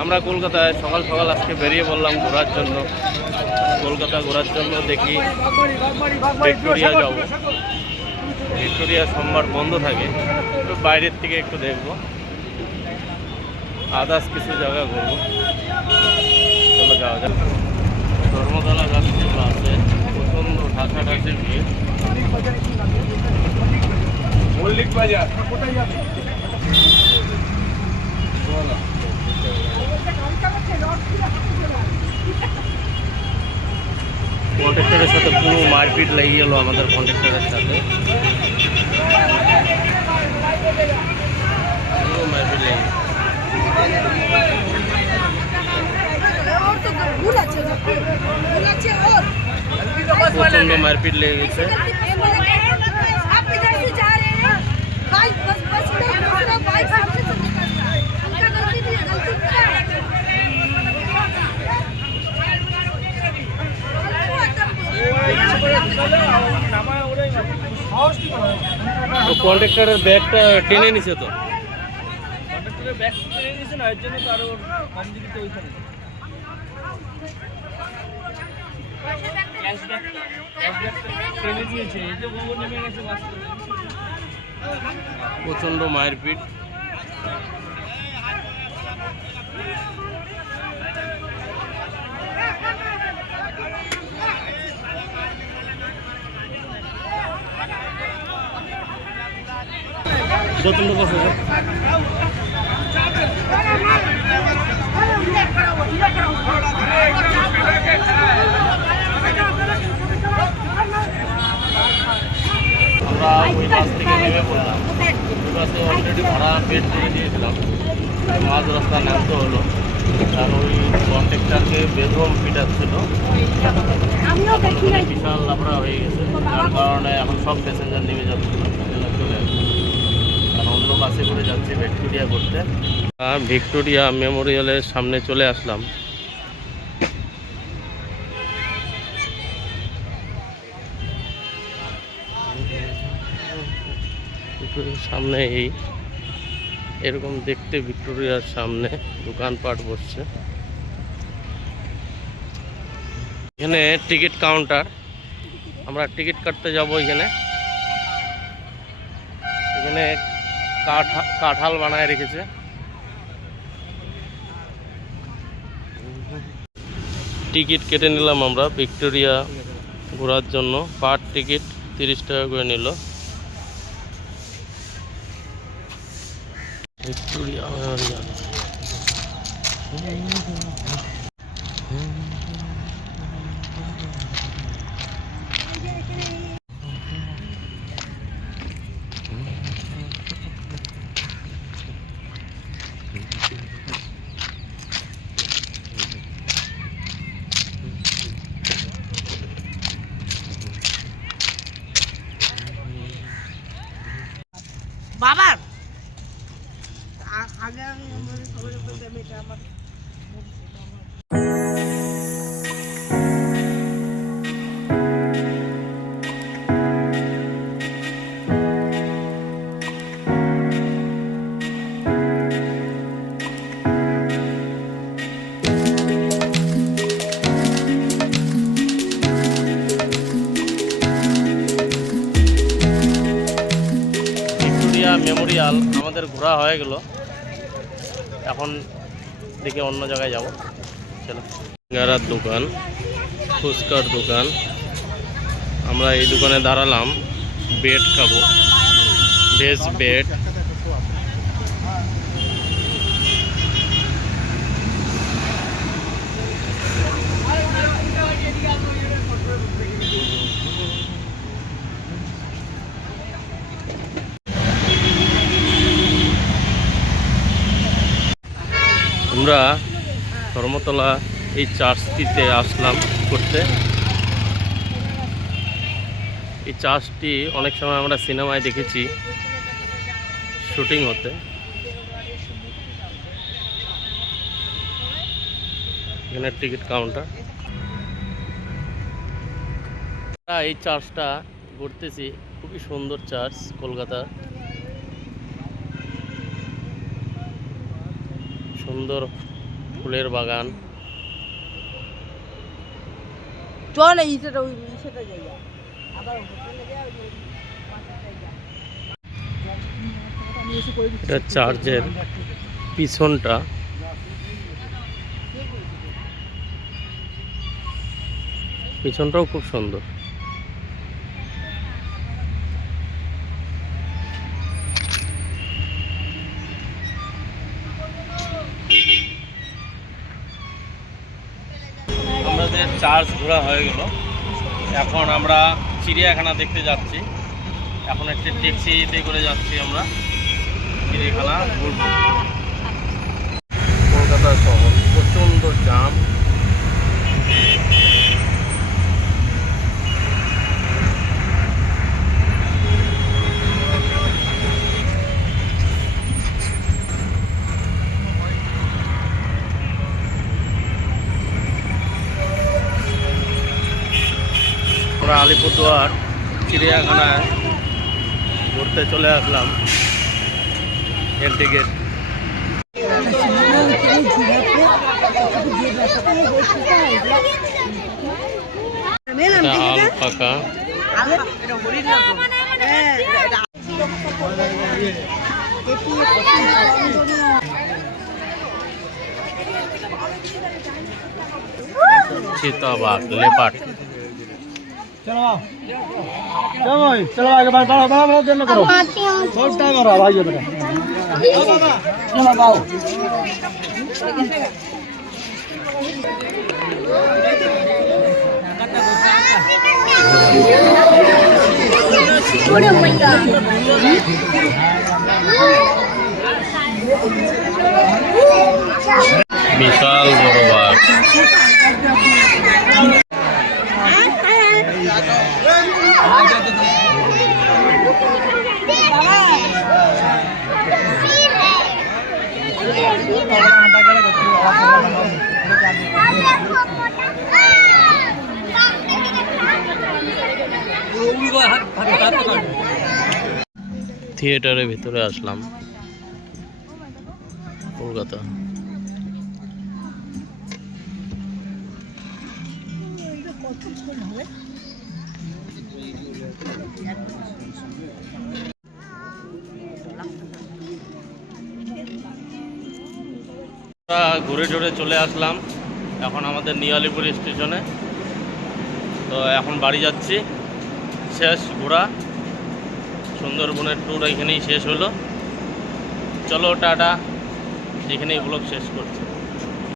আমরা কলকাতায় সকাল সকাল আজকে বেরিয়ে পড়লাম ঘোরার জন্য। কলকাতা ঘোরার জন্য দেখি ভিক্টোরিয়া যাব। ভিক্টোরিয়া সোমবার বন্ধ থাকে, তো বাইরের থেকে একটু দেখব, আদার্স কিছু জায়গা ঘুরবো। চলো যাওয়া যাক। ধর্মতলা যাচ্ছে বাসে, প্রচণ্ড ঠাসাঠাসি ভিড়। মল্লিক বাজার কোথায় যাবে? কন্ট্রাক্টরের সাথে পুরো মারপিট লেগে গেল আমাদের কন্ট্রাক্টরের সাথে, পুরো মারপিট লেগে প্রচন্ড মারপিট লেগে গেছে। তো কন্ট্রাক্টরের ব্যাগটা টেনে নিছে, তো কন্ট্রাক্টরের ব্যাগ টেনে নিছে না, এর জন্য তো আরো কম দিতে ওইখানে প্রচন্ড মারপিট। প্রচন্ড কষ্ট। আমরা ওই বাস থেকে নেমে পড়লাম। ওই বাসে অলরেডি ভাড়া পেড দিয়ে দিয়েছিলাম, মাঝ রাস্তা নামতে হলো, কারণ ওই কন্ট্রাক্টরকে বেদম পিটাচ্ছিল। বিশাল লাফড়া হয়ে গেছে, যার কারণে এখন সব প্যাসেঞ্জার নেমে যাচ্ছে, চলে আসছে। কারণ অন্য বাসে করে যাচ্ছি ভিক্টোরিয়া করতে। ভিক্টোরিয়া মেমোরিয়ালের সামনে চলে আসলাম। সামনে এরকম দেখতে ভিক্টোরিয়ার সামনে দোকানপাট বসছে। এখানে টিকিট কাউন্টার, আমরা টিকিট কাটতে যাব। এখানে এখানে কাঁঠাল বানায় রেখেছে। টিকিট কেটে নিলাম আমরা ভিক্টোরিয়া ঘোরার জন্য। পার টিকিট 30 টাকা করে নিল। ভিক্টোরিয়া বাবার আগে আমি খবর বলতে আমি এটা আমার মেমোরিয়াল আমাদের ঘোরা হয়ে গেল। এখন দেখে অন্য জায়গায় যাব। চলো, সিঙ্গারার দোকান, ফুচকার দোকান। আমরা এই দোকানে দাঁড়ালাম, বেড খাবো, ভেজ বেড। আমরা ধর্মতলা এই চার্চটিতে আসলাম করতে। এই চার্চটি অনেক সময় আমরা সিনেমায় দেখেছি শুটিং হতে। এখানে টিকিট কাউন্টার। এই চার্চটা ঘুরতেছি, খুবই সুন্দর চার্চ, কলকাতা। সুন্দর ফুলের বাগান। চল না ইসেটা ওই ইসেটা জায়গা আবার হোটেলে যাও ওই পাঁচটা জায়গা এটা চার্চের পিছনটা। পিছনটাও খুব সুন্দর। আমাদের চার্চ ঘোরা হয়ে গেল। এখন আমরা চিড়িয়াখানা দেখতে যাচ্ছি। এখন একটি ট্যাক্সিতে করে যাচ্ছি আমরা চিড়িয়াখানা ঘুরবো। কলকাতা শহর প্রচণ্ড জাম। আমরা আলিপুরদুয়ার চিড়িয়াখানায় ঘুরতে চলে আসলাম। Entry gate alpaca. চিতাবাঘ, লেপার্ড। चलो भाई चलो आगे बढ़ो बढ़ो बढ़ो देना करो थोड़ा टाइम हो रहा भाई ये बेटा चलो आओ বিশাল বড় বাঘ। থিয়েটারের ভিতরে আসলাম কলকাতা। ঘুরে টুরে চলে আসলাম এখন আমাদের নিউ আলিপুর স্টেশনে। তো এখন বাড়ি যাচ্ছি। শেষ ঘোরা, সুন্দরবনের ট্যুর এখানেই শেষ হলো। চলো টাটা, এখানেই ব্লগ শেষ করছি।